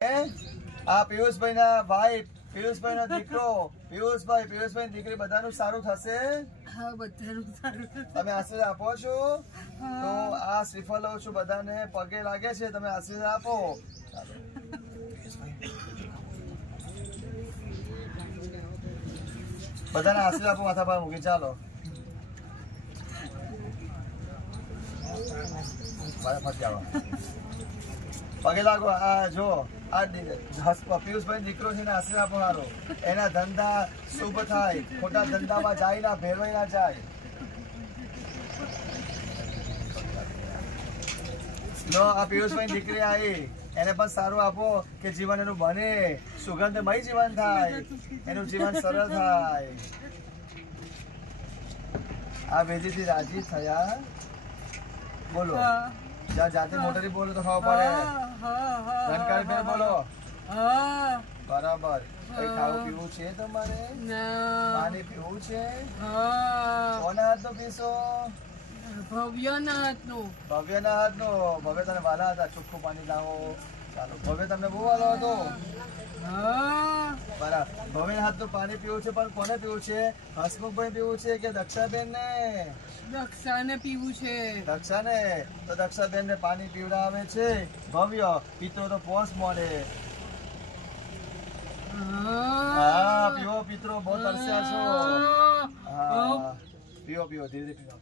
આ પિયુષભાઈ ના ભાઈ, પિયુષભાઈ નો દીકરો, પિયુષભાઈ દીકરી બધાનું સારું થશે? હા, બધાનું સારું થશે. તમે આશીર્વાદ આપો છો? તો આ શ્રીફળ લઉં છું, બધાને પગે લાગે છે, તમે આશીર્વાદ આપો. બધાને આશીર્વાદ આપો, માથા પર મૂકી. ચાલો પગે લાગો. આ જો આ પિયુષભાઈ દીકરો છે ને, આશીર્વાદ આપો સારો. એના ધંધા શુભ થાય, ખોટા ધંધામાં જાય ના, ભેરવાઈ ના જાય. લો, આ પિયુષભાઈ દીકરી આવી, એને પણ સારું આપો કે જીવન એનું બને, સુગંધમય જીવન થાય, એનું જીવન સરળ થાય. આ વેદીથી રાજી થયા? બોલો, જાતે મોટરી બોલો તો ખબર પડે. ધનકારી બેન બોલો. બરાબર. કઈ ખાવું પીવું છે તમારે? પાણી પીવું છે? કોના હાથનું પીશો? ભવ્યના હાથનું. ભવ્યના હાથનું. ભવ્ય તને વાલા હતા, ચોખ્ખું પાણી લાવો. ચાલો, ભવ્ય તમને બહુ વાલો હતો. બરાબર. ભવ્ય હાથનું પાણી પીવું છે, પણ કોને પીવું છે? હસમુખભાઈ પીવું છે કે દક્ષાબેન ને? દક્ષાને પીવું છે. દક્ષાને? તો દક્ષાબેન ને પાણી પીવડાવે છે ભવ્ય. પિત્રો તો પોસ મળે. હા, પીવો પિત્રો, બહુ તરસ્યા છો. હા, પીવો ધીરે ધીરે પીવો.